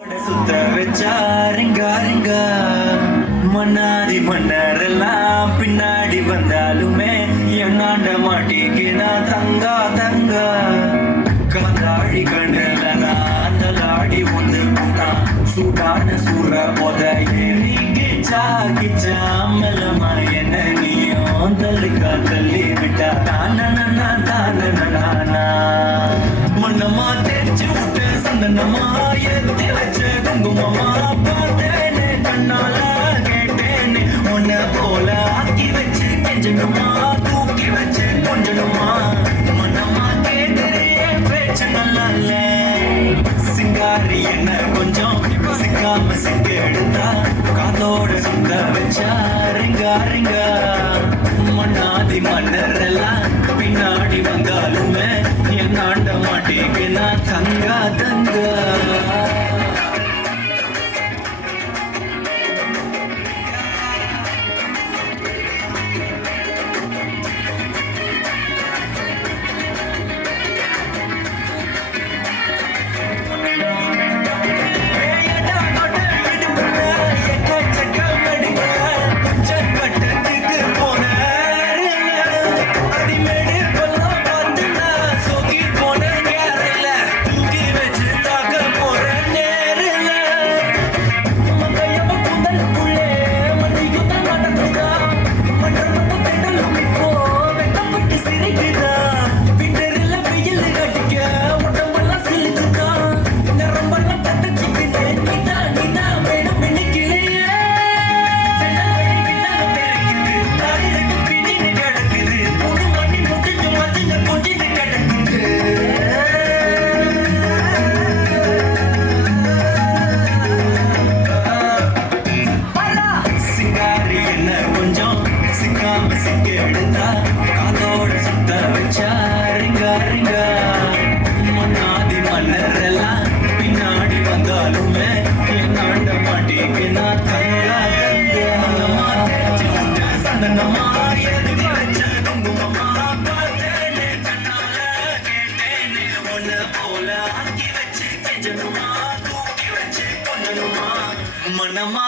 சுத்த வச்சா ரிங்கா ரிங்கா மன்னாதி மன்னரெல்லாம் பின்னாடி வந்தாலுமே என்னாண்ட மாட்டிக்கினா தங்கா தங்கா காந்தாழி கண்டலனா அந்த லாடி ஒன்று போனா சூடான சூற போத ஏறிக்கிச்சா கிச்சா மெல்லமா என்ன நீயும் தள்ளுக்கா தள்ளி விட்டா தானா மன்னமா தெரிச்சு விட்டு சந்தனமா ஏத்தி வச்ச குங்குமமா பார்த்தேனே கண்ணால கேட்டேனே உன்னை போல ஆக்கி வச்சு கெஞ்சணுமா தூக்கி வச்சு கொஞ்சணுமா மன்னமா கேட்கிறியே பேச்சு நல்லா இல்ல சிங்காரி என்ன கொஞ்சம் சிக்காம சிக்க எடுத்தா காதோட சுத்த வச்சா ரிங்கா ரிங்கா மன்னாதி மன்னரெல்லாம் பின்னாடி வந்தாலுமே என்னாண்ட மாட்டேங்கினா தங்கா தங்கா காதோட சுத்த வச்சா ரிங்கா ரிங்கா மன்னாதி மன்னரெல்லாம் பின்னாடி வந்தாலுமே என்னாண்ட மாட்டேங்கினா தங்கா தங்கா சந்தனமா எதுக்கு வச்ச குங்குமமா பார்த்தேனே கண்ணால கேட்டேனே உன்னை போல ஆக்கி வச்சு கெஞ்சணுமா தூக்கி வச்சு கொஞ்சணுமா மனமா